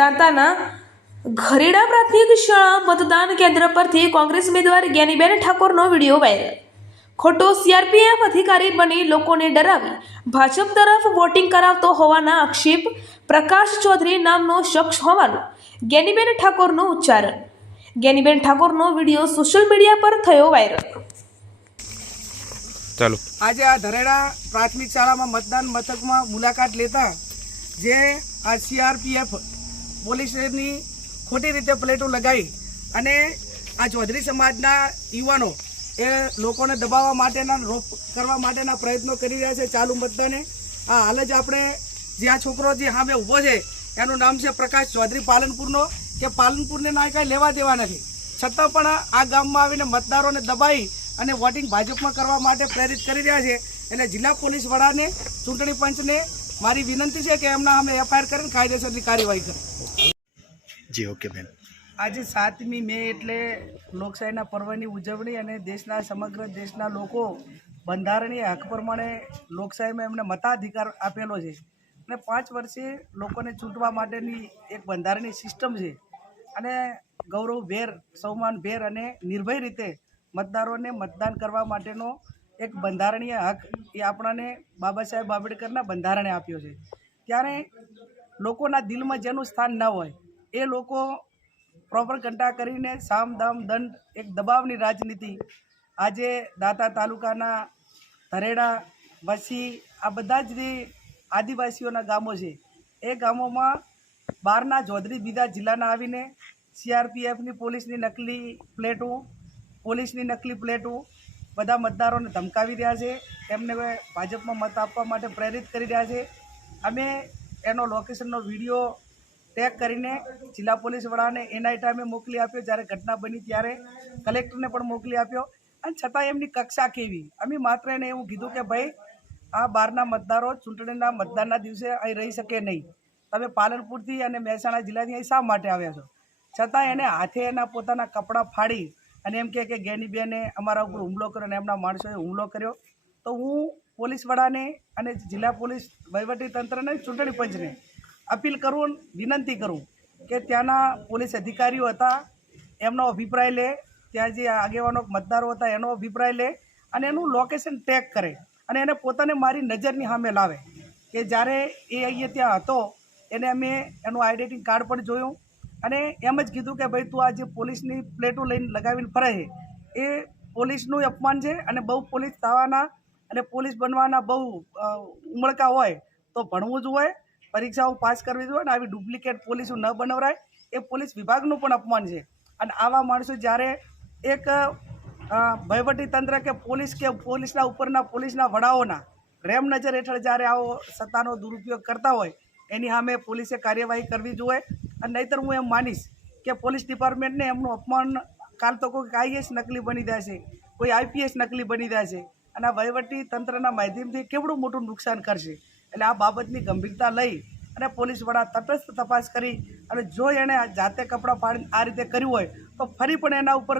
દાંતાના ઘરેડા પ્રાથમિક શાળા મતદાન કેન્દ્ર પરથી કોંગ્રેસ ઉમેદવાર જ્ઞાનીબેન ઠાકોરનો વિડીયો વાયરલ। ખોટો સીઆરપીએફ અધિકારી બની લોકોને ડરાવી ભાજપ તરફ વોટિંગ કરાવતો હોવાના આક્ષેપ પ્રકાશ ચૌધરી નામનો શખ્સ હોવાનું જ્ઞાનીબેન ઠાકોરનું ઉચ્ચારણ। જ્ઞાનીબેન ઠાકોરનો વિડીયો સોશિયલ મીડિયા પર થયો વાયરલ। ચાલો આજે આ ધરેડા પ્રાથમિક શાળામાં મતદાન મથકમાં મુલાકાત લેતા જે આ સીઆરપીએફ પોલીસની ખોટી રીતે પ્લેટો લગાવી અને આ ચૌધરી સમાજના યુવાનો એ લોકોને દબાવવા માટેના રોક કરવા માટેના પ્રયત્નો કરી રહ્યા છે ચાલુ મતદાને। આ હાલ જ આપણે જે આ છોકરો જે સામે ઊભો છે એનું નામ છે પ્રકાશ ચૌધરી પાલનપુરનો, કે પાલનપુરને ના કાંઈ લેવા દેવા નથી, છતાં પણ આ ગામમાં આવીને મતદારોને દબાવી અને વોટિંગ ભાજપમાં કરવા માટે પ્રેરિત કરી રહ્યા છે। એટલે જિલ્લા પોલીસ વડાને, ચૂંટણી પંચને મારી વિનંતી છે કે એમના અમે એફઆઈઆર કરીને કાયદેસરની કાર્યવાહી કરે। જી ઓકે બેન। આજે 7મી મે એટલે લોકશાહીના પર્વની ઉજવણી અને સમગ્ર દેશના લોકો બંધારણીય હક પ્રમાણે લોકશાહીમાં એમને મતાધિકાર આપેલો છે અને 5 વર્ષે લોકોને ચૂંટવા માટેની એક બંધારણીય સિસ્ટમ છે અને ગૌરવભેર, સન્માનભેર અને નિર્ભય રીતે મતદારોને મતદાન કરવા માટેનો એક બંધારણીય હક એ આપણાને બાબા સાહેબ આંબેડકરના બંધારણે આપ્યો છે। ત્યારે લોકોના દિલમાં જેનું સ્થાન ન હોય એ લોકો પ્રોપર કંટા કરીને સામ દામ દંડ એક દબાવની રાજનીતિ આજે દાંતા તાલુકાના ધરેડા, વસી આ બધા જ જે આદિવાસીઓના ગામો છે એ ગામોમાં બહારના ચૌધરી બીજા જિલ્લાના આવીને સીઆરપીએફની પોલીસની નકલી પ્લેટો બધા મતદારોને ધમકાવી રહ્યા છે, એમને ભાજપમાં મત આપવા માટે પ્રેરિત કરી રહ્યા છે। અમે એનો લોકેશનનો વિડીયો ટેગ કરીને જિલ્લા પોલીસ વડાને એના ટાઈમે મોકલી આપ્યો, જ્યારે ઘટના બની ત્યારે કલેક્ટરને પણ મોકલી આપ્યો અને છતાં એમની કક્ષા કેવી। અમે માત્ર એને એવું કીધું કે ભાઈ આ બહારના મતદારો ચૂંટણીના મતદાનના દિવસે અહીં રહી શકે નહીં, તમે પાલનપુરથી અને મહેસાણા જિલ્લાથી અહીં શા માટે આવ્યા છો? છતાં એને હાથે એના પોતાના કપડાં ફાડી અને એમ કે જ્ઞાનીબેને અમારા ઉપર હુમલો કર્યો અને એમના માણસોએ હુમલો કર્યો। તો હું પોલીસ વડાને અને જિલ્લા પોલીસ વહીવટીતંત્રને, ચૂંટણી પંચને અપીલ કરું, વિનંતી કરું કે ત્યાંના પોલીસ અધિકારીઓ હતા એમનો અભિપ્રાય લે, ત્યાં જે આગેવાનો મતદારો હતા એનો અભિપ્રાય લે અને એનું લોકેશન ટેગ કરે અને એને પોતાને મારી નજરની સામે લાવે કે જ્યારે એ અહીંયા ત્યાં હતો એને અમે એનું આઈડેન્ટિટી કાર્ડ પણ જોયું અને એમ જ કીધું કે ભાઈ તું આ જે પોલીસની પ્લેટો લઈને લગાવીને ફરે છે એ પોલીસનું અપમાન છે અને બહુ પોલીસ થવાના અને પોલીસ બનવાના બહુ ઉમળકા હોય તો ભણવું જ હોય, પરીક્ષાઓ પાસ કરવી જોઈએ ને આવી ડુપ્લિકેટ પોલીસો ન બનાવરાય, એ પોલીસ વિભાગનું પણ અપમાન છે। અને આવા માણસો જ્યારે એક વહીવટીતંત્ર કે પોલીસના ઉપરના પોલીસના વડાઓના રેમ નજર હેઠળ જ્યારે આવો સત્તાનો દુરુપયોગ કરતા હોય એની સામે પોલીસે કાર્યવાહી કરવી જોઈએ। અને નહીંતર હું એમ માનીશ કે પોલીસ ડિપાર્ટમેન્ટને એમનું અપમાન કાલ તો કોઈ આઈએએસ નકલી બની જાય છે, કોઈ આઈપીએસ નકલી બની જાય છે અને આ વહીવટી તંત્રના માધ્યમથી કેવડું મોટું નુકસાન કરશે। એટલે આ બાબતની ગંભીરતા લઈ અને પોલીસ વડા તટસ્થ તપાસ કરી અને જો એણે જાતે કપડાં ફાડીને આ રીતે કર્યું હોય તો ફરી પણ એના ઉપર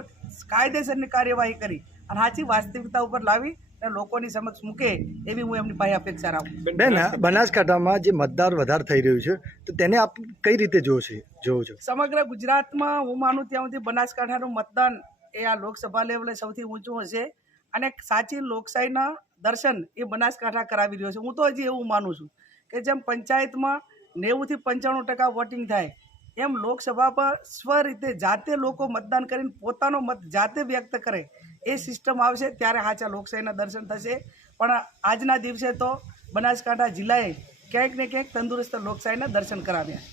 કાયદેસરની કાર્યવાહી કરી અને સાચી વાસ્તવિકતા ઉપર લાવી અને લોકોની સમક્ષ મૂકે એવી હું એમની પાસે અપેક્ષા રાખું। બેન, બનાસકાંઠામાં જે મતદાર વધારે થઈ રહ્યું છે તો તેને આપ કઈ રીતે જોવો છો? સમગ્ર ગુજરાતમાં હું માનું ત્યાં સુધી બનાસકાંઠાનું મતદાન એ આ લોકસભા લેવલે સૌથી ઊંચું હશે અને સાચી લોકશાહીના દર્શન એ બનાસકાંઠા કરાવી રહ્યો છે। હું તો હજી એવું માનું છું કે જેમ પંચાયતમાં 90 થી 95% વોટિંગ થાય એમ લોકસભા પર સ્વ રીતે જાતે લોકો મતદાન કરીને પોતાનો મત જાતે વ્યક્ત કરે એ સિસ્ટમ આવશે ત્યારે સાચા લોકશાહીના દર્શન થશે। પણ આજના દિવસે તો બનાસકાંઠા જિલ્લાએ ક્યાંક ને ક્યાંક તંદુરસ્ત લોકશાહીના દર્શન કરાવ્યા।